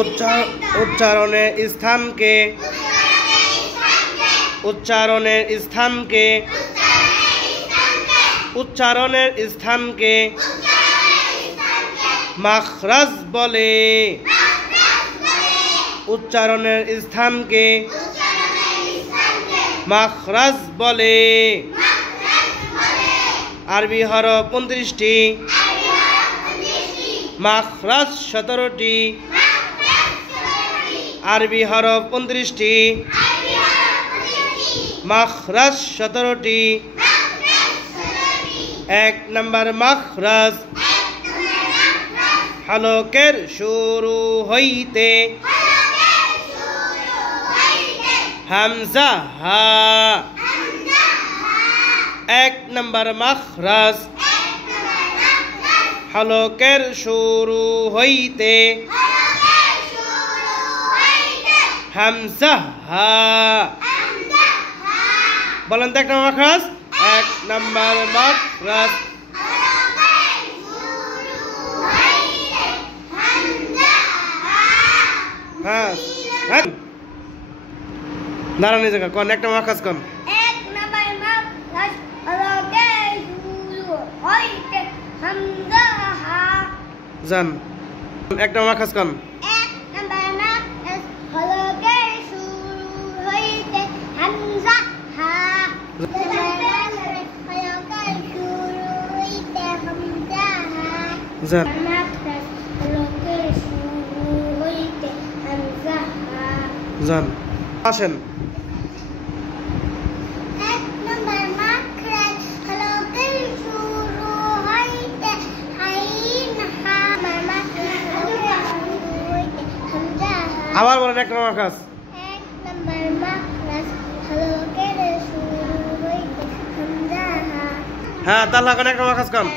উচ্চারণের স্থানকে মাখরাজ বলে। উচ্চারণের স্থানকে মাখরাজ বলে। আরবি হরফ 29টি, মাখরাজ 17টি। আরবি হরফ 29টি, মাখরাজ 17টি। 1 নম্বর মাখরাজ, হলকের শুরু হইতে হামজা হা। 1 নম্বর মাখরাজ, হলকের শুরু হইতে হামজা হা। বলেন তো 1 নম্বর মাখরাজ। 1 নম্বর মাখরাজ, হ্যাঁ দাঁড়ান এই জায়গা কোন 1 নম্বর মাখরাজ কোন। 1 নম্বর মাখরাজ, হলকের শুরু হইতে হামজা হা। জান 1 নম্বর মাখরাজ কোন। 1 নম্বর মাখরাজ, হলকের শুরু হইতে হামজা হা। হলকের শুরু হইতে হামজা হা। জান মাখরাজ, হলকের শুরু হইতে হামজা হা। জান আসেন। 1 নম্বর মাখরাজ, হলকের শুরু হইতে আইন হা। মাখরাজ, হলকের শুরু হইতে হামজা হা। আবার বলেন 1 নম্বর মাখরাজ। 1 নম্বর মাখরাজ, হলকের শুরু হইতে হামজা হা। হ্যাঁ তাহলে 1 নম্বর মাখরাজ কোন।